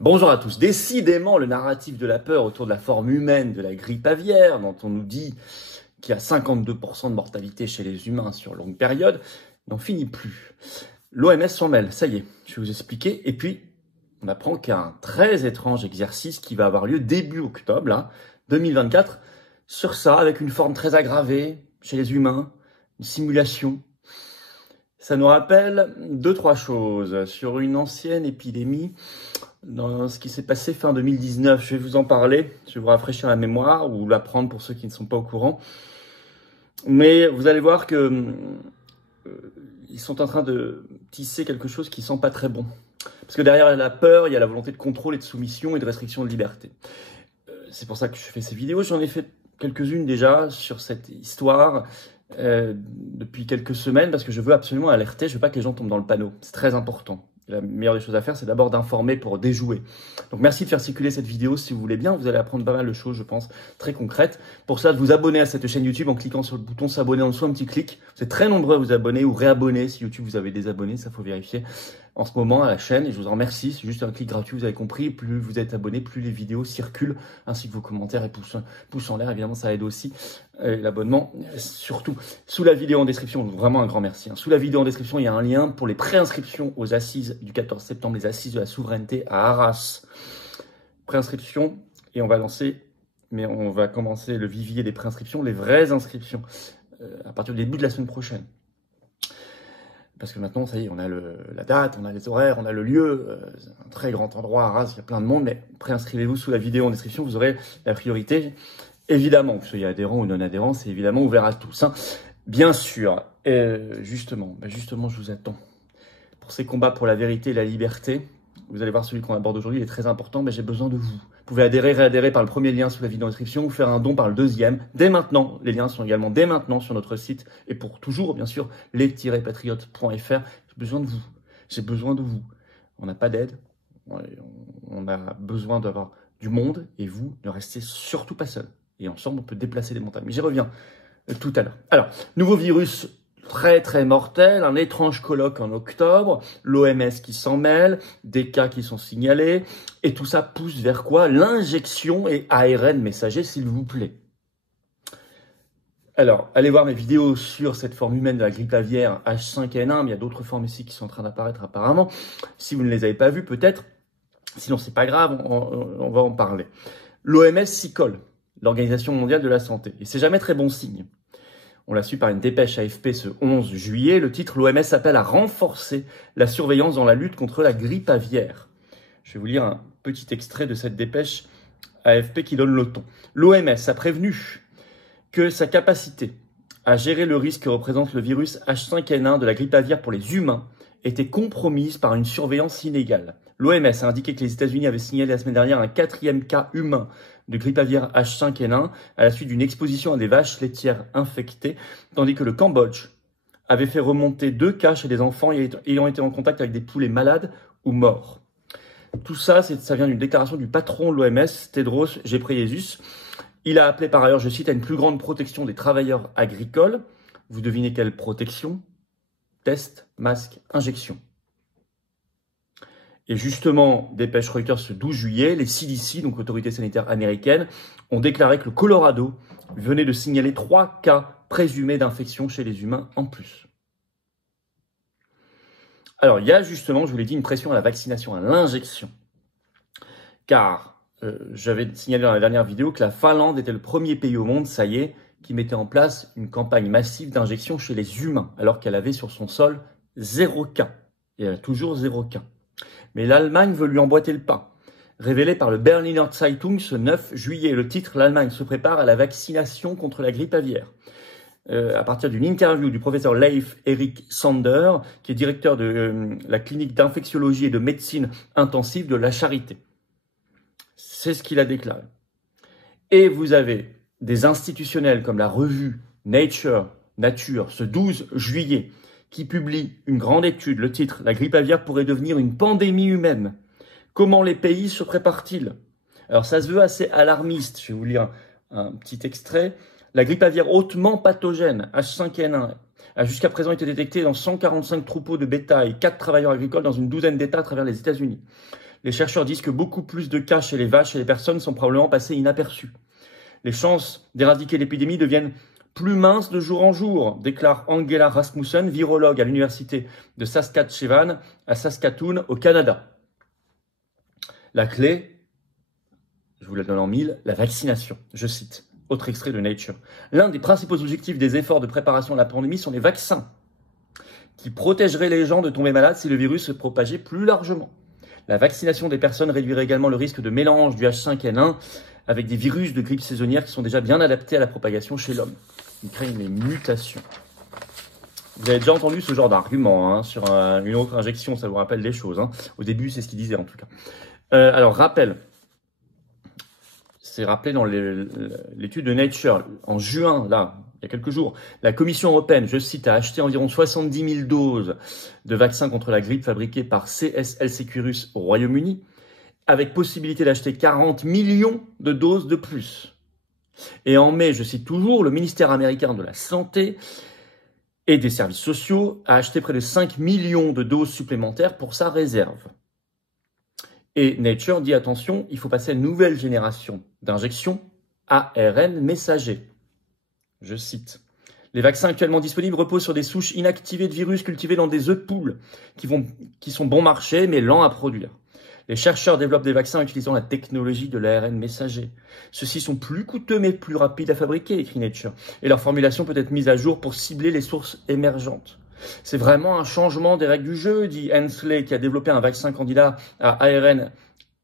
Bonjour à tous. Décidément, le narratif de la peur autour de la forme humaine de la grippe aviaire, dont on nous dit qu'il y a 52% de mortalité chez les humains sur longue période, n'en finit plus. L'OMS s'en mêle, ça y est, je vais vous expliquer. Et puis, on apprend qu'il y a un très étrange exercice qui va avoir lieu début octobre, là, 2024, sur ça, avec une forme très aggravée chez les humains, une simulation. Ça nous rappelle 2-3 choses sur une ancienne épidémie, dans ce qui s'est passé fin 2019. Je vais vous en parler, je vais vous rafraîchir la mémoire ou l'apprendre pour ceux qui ne sont pas au courant. Mais vous allez voir que ils sont en train de tisser quelque chose qui sent pas très bon. Parce que derrière la peur, il y a la volonté de contrôle et de soumission et de restriction de liberté. C'est pour ça que je fais ces vidéos. J'en ai fait quelques-unes déjà sur cette histoire depuis quelques semaines parce que je veux absolument alerter. Je veux pas que les gens tombent dans le panneau. C'est très important. La meilleure des choses à faire, c'est d'abord d'informer pour déjouer. Donc merci de faire circuler cette vidéo si vous voulez bien. Vous allez apprendre pas mal de choses, je pense, très concrètes. Pour ça, de vous abonner à cette chaîne YouTube en cliquant sur le bouton s'abonner en dessous, un petit clic. Vous êtes très nombreux à vous abonner ou réabonner. Si YouTube vous avez désabonné, ça faut vérifier en ce moment à la chaîne. Et je vous en remercie. C'est juste un clic gratuit, vous avez compris. Plus vous êtes abonné, plus les vidéos circulent, ainsi que vos commentaires et pouces en l'air. Évidemment, ça aide aussi. L'abonnement, surtout. Sous la vidéo en description, vraiment un grand merci. Sous la vidéo en description, il y a un lien pour les préinscriptions aux assises du 14 septembre, les assises de la souveraineté à Arras. Préinscription, et on va commencer le vivier des préinscriptions, les vraies inscriptions, à partir du début de la semaine prochaine. Parce que maintenant, ça y est, on a la date, on a les horaires, on a le lieu. C'est un très grand endroit, Arras, il y a plein de monde, mais préinscrivez-vous sous la vidéo en description, vous aurez la priorité. Évidemment, que vous soyez adhérent ou non adhérent, c'est évidemment ouvert à tous. Bien sûr, justement, je vous attends. Pour ces combats pour la vérité et la liberté, vous allez voir celui qu'on aborde aujourd'hui, il est très important, mais j'ai besoin de vous. Vous pouvez adhérer, réadhérer par le premier lien sous la vidéo en description ou faire un don par le deuxième. Dès maintenant, les liens sont également dès maintenant sur notre site. Et pour toujours, bien sûr, les-patriotes.fr. J'ai besoin de vous. J'ai besoin de vous. On n'a pas d'aide. On a besoin d'avoir du monde et vous ne restez surtout pas seul. Et ensemble, on peut déplacer des montagnes. Mais j'y reviens tout à l'heure. Alors, nouveau virus très mortel, un étrange colloque en octobre, l'OMS qui s'en mêle, des cas qui sont signalés, et tout ça pousse vers quoi? L'injection et ARN messager, s'il vous plaît. Alors, allez voir mes vidéos sur cette forme humaine de la grippe aviaire H5N1, mais il y a d'autres formes ici qui sont en train d'apparaître apparemment. Si vous ne les avez pas vues, peut-être, sinon c'est pas grave, on va en parler. L'OMS s'y colle, l'Organisation mondiale de la santé, et c'est jamais très bon signe. On l'a su par une dépêche AFP ce 11 juillet. Le titre, l'OMS appelle à renforcer la surveillance dans la lutte contre la grippe aviaire. Je vais vous lire un petit extrait de cette dépêche AFP qui donne le ton. L'OMS a prévenu que sa capacité à gérer le risque que représente le virus H5N1 de la grippe aviaire pour les humains était compromise par une surveillance inégale. L'OMS a indiqué que les États-Unis avaient signalé la semaine dernière un 4e cas humain de grippe aviaire H5N1 à la suite d'une exposition à des vaches laitières infectées, tandis que le Cambodge avait fait remonter 2 cas chez des enfants ayant été en contact avec des poulets malades ou morts. Tout ça, ça vient d'une déclaration du patron de l'OMS, Tedros Ghebreyesus. Il a appelé par ailleurs, je cite, à une plus grande protection des travailleurs agricoles. Vous devinez quelle protection? Test, masque, injection. Et justement, dépêche Reuters ce 12 juillet, les CDC, donc l'autorité sanitaire américaine, ont déclaré que le Colorado venait de signaler 3 cas présumés d'infection chez les humains en plus. Alors, il y a justement, je vous l'ai dit, une pression à la vaccination, à l'injection. Car j'avais signalé dans la dernière vidéo que la Finlande était le premier pays au monde, ça y est, qui mettait en place une campagne massive d'injection chez les humains, alors qu'elle avait sur son sol 0 cas. Et elle a toujours 0 cas. Mais l'Allemagne veut lui emboîter le pas. Révélé par le Berliner Zeitung ce 9 juillet, le titre « L'Allemagne se prépare à la vaccination contre la grippe aviaire ». À partir d'une interview du professeur Leif Erik Sander, qui est directeur de la clinique d'infectiologie et de médecine intensive de la Charité. C'est ce qu'il a déclaré. Et vous avez des institutionnels comme la revue Nature, ce 12 juillet, qui publie une grande étude, le titre « La grippe aviaire pourrait devenir une pandémie humaine. Comment les pays se préparent-ils » Alors ça se veut assez alarmiste, je vais vous lire un petit extrait. La grippe aviaire hautement pathogène, H5N1, a jusqu'à présent été détectée dans 145 troupeaux de bétail, 4 travailleurs agricoles dans une douzaine d'États à travers les États-Unis. Les chercheurs disent que beaucoup plus de cas chez les vaches et les personnes sont probablement passés inaperçus. Les chances d'éradiquer l'épidémie deviennent plus minces de jour en jour, déclare Angela Rasmussen, virologue à l'université de Saskatchewan à Saskatoon au Canada. La clé, je vous la donne en mille, la vaccination. Je cite, autre extrait de Nature. L'un des principaux objectifs des efforts de préparation à la pandémie sont les vaccins, qui protégeraient les gens de tomber malades si le virus se propageait plus largement. La vaccination des personnes réduirait également le risque de mélange du H5N1 avec des virus de grippe saisonnière qui sont déjà bien adaptés à la propagation chez l'homme. Ils craignent les mutations. Vous avez déjà entendu ce genre d'argument sur une autre injection, ça vous rappelle des choses. Au début, c'est ce qu'il disait en tout cas. Alors, rappel. C'est rappelé dans l'étude de Nature. En juin, là, il y a quelques jours, la Commission européenne, je cite, a acheté environ 70 000 doses de vaccins contre la grippe fabriqués par CSL Seqirus au Royaume-Uni, avec possibilité d'acheter 40 millions de doses de plus. Et en mai, je cite toujours, le ministère américain de la Santé et des Services sociaux a acheté près de 5 millions de doses supplémentaires pour sa réserve. Et Nature dit, attention, il faut passer à une nouvelle génération d'injections ARN messager. Je cite. Les vaccins actuellement disponibles reposent sur des souches inactivées de virus cultivées dans des œufs de poule qui sont bon marché mais lents à produire. Les chercheurs développent des vaccins utilisant la technologie de l'ARN messager. Ceux-ci sont plus coûteux mais plus rapides à fabriquer, écrit Nature. Et leur formulation peut être mise à jour pour cibler les sources émergentes. C'est vraiment un changement des règles du jeu, dit Hensley, qui a développé un vaccin candidat à ARN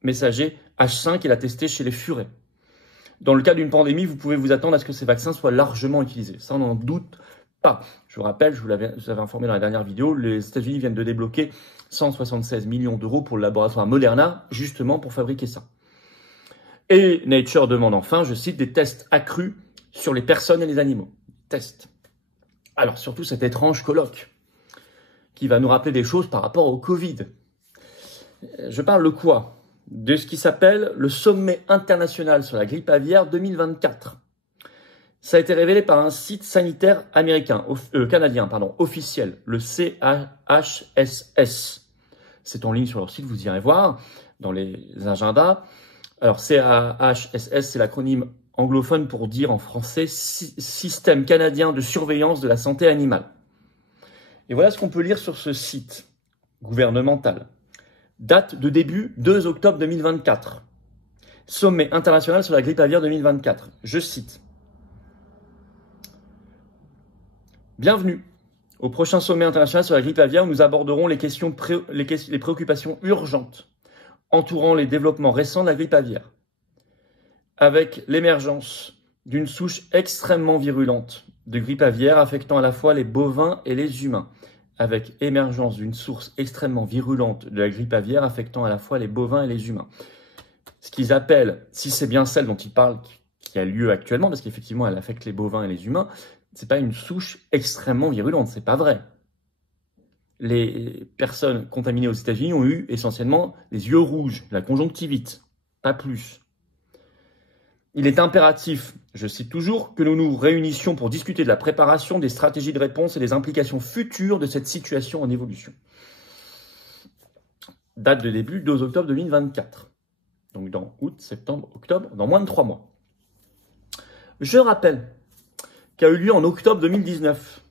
messager H5 et l'a testé chez les furets. Dans le cas d'une pandémie, vous pouvez vous attendre à ce que ces vaccins soient largement utilisés. Ça, on n'en doute pas. Je vous rappelle, je vous avais informé dans la dernière vidéo, les États-Unis viennent de débloquer 176 millions d'euros pour le laboratoire Moderna, justement pour fabriquer ça. Et Nature demande enfin, je cite, des tests accrus sur les personnes et les animaux. Tests. Alors, surtout cet étrange colloque qui va nous rappeler des choses par rapport au Covid. Je parle de quoi? De ce qui s'appelle le sommet international sur la grippe aviaire 2024. Ça a été révélé par un site sanitaire canadien, officiel, le CHSS. C'est en ligne sur leur site, vous irez voir dans les agendas. Alors CHSS, c'est l'acronyme anglophone pour dire en français Système canadien de surveillance de la santé animale. Et voilà ce qu'on peut lire sur ce site gouvernemental. Date de début 2 octobre 2024. Sommet international sur la grippe aviaire 2024. Je cite. Bienvenue au prochain sommet international sur la grippe aviaire où nous aborderons les préoccupations urgentes entourant les développements récents de la grippe aviaire. Avec l'émergence d'une souche extrêmement virulente de grippe aviaire affectant à la fois les bovins et les humains. Avec émergence d'une source extrêmement virulente de la grippe aviaire affectant à la fois les bovins et les humains. Ce qu'ils appellent, si c'est bien celle dont ils parlent qui a lieu actuellement, parce qu'effectivement elle affecte les bovins et les humains, c'est pas une souche extrêmement virulente, c'est pas vrai. Les personnes contaminées aux États-Unis ont eu essentiellement les yeux rouges, la conjonctivite, pas plus. Il est impératif, je cite toujours, que nous nous réunissions pour discuter de la préparation, des stratégies de réponse et des implications futures de cette situation en évolution. Date de début 2 octobre 2024. Donc dans août, septembre, octobre, dans moins de 3 mois. Je rappelle qu'a eu lieu en octobre 2019,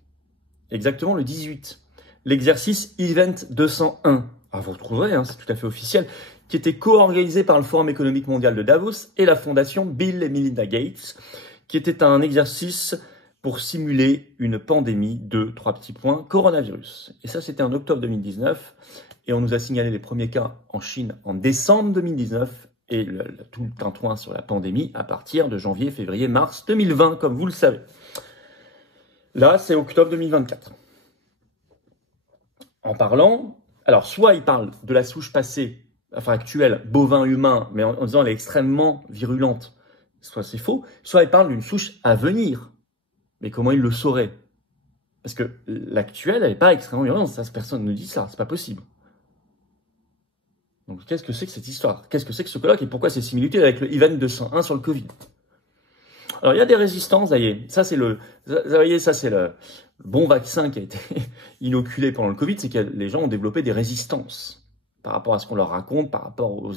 exactement le 18, l'exercice Event 201. Alors vous retrouverez, c'est tout à fait officiel, qui était co-organisé par le Forum économique mondial de Davos et la fondation Bill et Melinda Gates, qui était un exercice pour simuler une pandémie de 3 petits points, coronavirus. Et ça, c'était en octobre 2019, et on nous a signalé les premiers cas en Chine en décembre 2019, et tout le tintouin sur la pandémie à partir de janvier, février, mars 2020, comme vous le savez. Là, c'est octobre 2024. En parlant, alors soit il parle de la souche passée, actuelle, bovin-humain, mais en disant elle est extrêmement virulente, soit c'est faux, soit il parle d'une souche à venir. Mais comment il le saurait? Parce que l'actuelle, elle n'est pas extrêmement virulente, ça, personne ne dit ça, c'est pas possible. Donc qu'est-ce que c'est que cette histoire? Qu'est-ce que c'est que ce colloque et pourquoi ces similitudes avec le Event 201 sur le Covid? Alors il y a des résistances, ça c'est le bon vaccin qui a été inoculé pendant le Covid, c'est que les gens ont développé des résistances par rapport à ce qu'on leur raconte, par rapport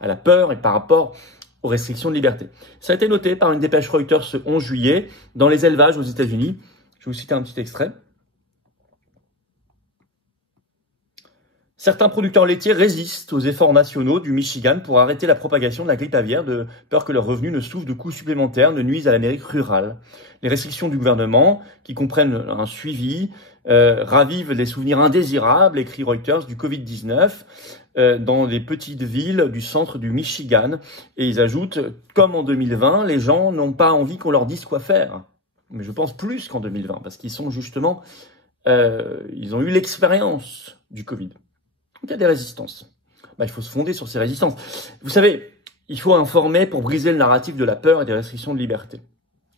à la peur et par rapport aux restrictions de liberté. Ça a été noté par une dépêche Reuters ce 11 juillet dans les élevages aux États-Unis. Je vais vous citer un petit extrait. Certains producteurs laitiers résistent aux efforts nationaux du Michigan pour arrêter la propagation de la grippe aviaire, de peur que leurs revenus ne souffrent de coûts supplémentaires, ne nuisent à l'Amérique rurale. Les restrictions du gouvernement, qui comprennent un suivi, ravivent des souvenirs indésirables, écrit Reuters, du Covid-19 dans les petites villes du centre du Michigan. Et ils ajoutent, comme en 2020, les gens n'ont pas envie qu'on leur dise quoi faire. Mais je pense plus qu'en 2020, parce qu'ils sont justement, ils ont eu l'expérience du Covid. Donc il y a des résistances. Il faut se fonder sur ces résistances. Vous savez, il faut informer pour briser le narratif de la peur et des restrictions de liberté.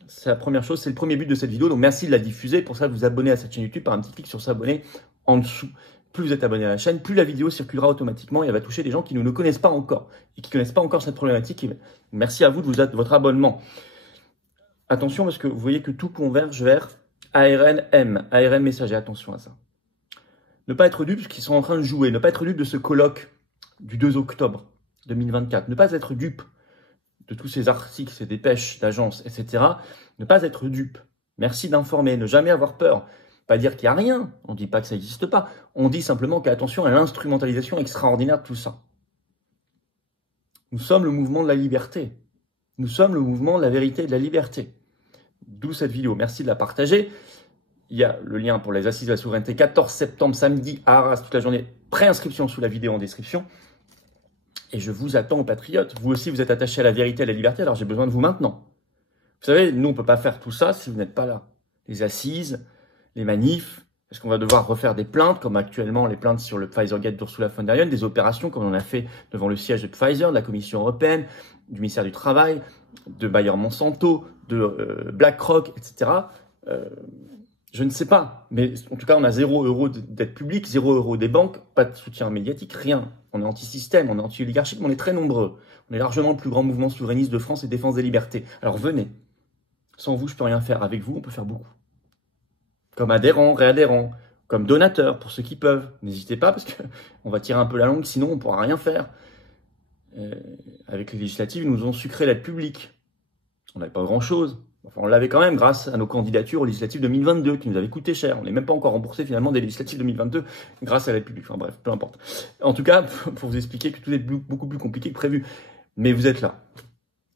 C'est la première chose, c'est le premier but de cette vidéo. Donc merci de la diffuser. Pour ça, vous abonnez à cette chaîne YouTube par un petit clic sur s'abonner en dessous. Plus vous êtes abonné à la chaîne, plus la vidéo circulera automatiquement et elle va toucher des gens qui ne nous connaissent pas encore et qui ne connaissent pas encore cette problématique. Et merci à vous de votre abonnement. Attention parce que vous voyez que tout converge vers ARN-M, ARN messager. Attention à ça. Ne pas être dupe, parce qu'ils sont en train de jouer. Ne pas être dupe de ce colloque du 2 octobre 2024. Ne pas être dupe de tous ces articles, ces dépêches d'agences, etc. Ne pas être dupe. Merci d'informer. Ne jamais avoir peur. Pas dire qu'il n'y a rien. On ne dit pas que ça n'existe pas. On dit simplement qu'attention à l'instrumentalisation extraordinaire de tout ça. Nous sommes le mouvement de la liberté. Nous sommes le mouvement de la vérité et de la liberté. D'où cette vidéo. Merci de la partager. Il y a le lien pour les assises de la souveraineté, 14 septembre, samedi, à Arras, toute la journée. Préinscription sous la vidéo en description. Et je vous attends aux patriotes. Vous aussi, vous êtes attachés à la vérité et à la liberté, alors j'ai besoin de vous maintenant. Vous savez, nous, on ne peut pas faire tout ça si vous n'êtes pas là. Les assises, les manifs, parce qu'on va devoir refaire des plaintes, comme actuellement les plaintes sur le Pfizer-Gate d'Ursula von der Leyen, des opérations comme on en a fait devant le siège de Pfizer, de la Commission européenne, du ministère du Travail, de Bayer-Monsanto, de BlackRock, etc. Je ne sais pas, mais en tout cas, on a 0 € d'aide publique, 0 € des banques, pas de soutien médiatique, rien. On est anti-système, on est anti-oligarchique, mais on est très nombreux. On est largement le plus grand mouvement souverainiste de France et défense des libertés. Alors venez. Sans vous, je peux rien faire. Avec vous, on peut faire beaucoup. Comme adhérents, réadhérents, comme donateurs, pour ceux qui peuvent. N'hésitez pas, parce qu'on va tirer un peu la langue, sinon on ne pourra rien faire. Avec les législatives, ils nous ont sucré l'aide publique. On n'avait pas grand-chose. Enfin, on l'avait quand même grâce à nos candidatures aux législatives 2022 qui nous avaient coûté cher. On n'est même pas encore remboursé finalement des législatives 2022 grâce à l'aide publique. Enfin bref, peu importe. En tout cas, pour vous expliquer que tout est beaucoup plus compliqué que prévu. Mais vous êtes là.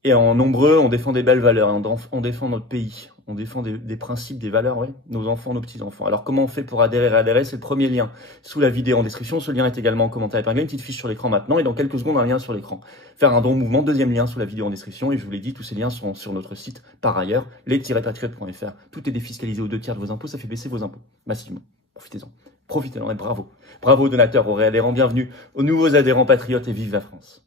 Et en nombreux, on défend des belles valeurs. On défend notre pays. On défend des principes, des valeurs, ouais. Nos enfants, nos petits-enfants. Alors comment on fait pour adhérer, réadhérer? C'est le premier lien sous la vidéo en description. Ce lien est également en commentaire épinglé. Une petite fiche sur l'écran maintenant. Et dans quelques secondes, un lien sur l'écran. Faire un don au mouvement, deuxième lien sous la vidéo en description. Et je vous l'ai dit, tous ces liens sont sur notre site par ailleurs, les-patriotes.fr. Tout est défiscalisé aux 2 tiers de vos impôts. Ça fait baisser vos impôts massivement. Profitez-en. Profitez-en et bravo. Bravo aux donateurs, aux réadhérents. Bienvenue aux nouveaux adhérents patriotes et vive la France.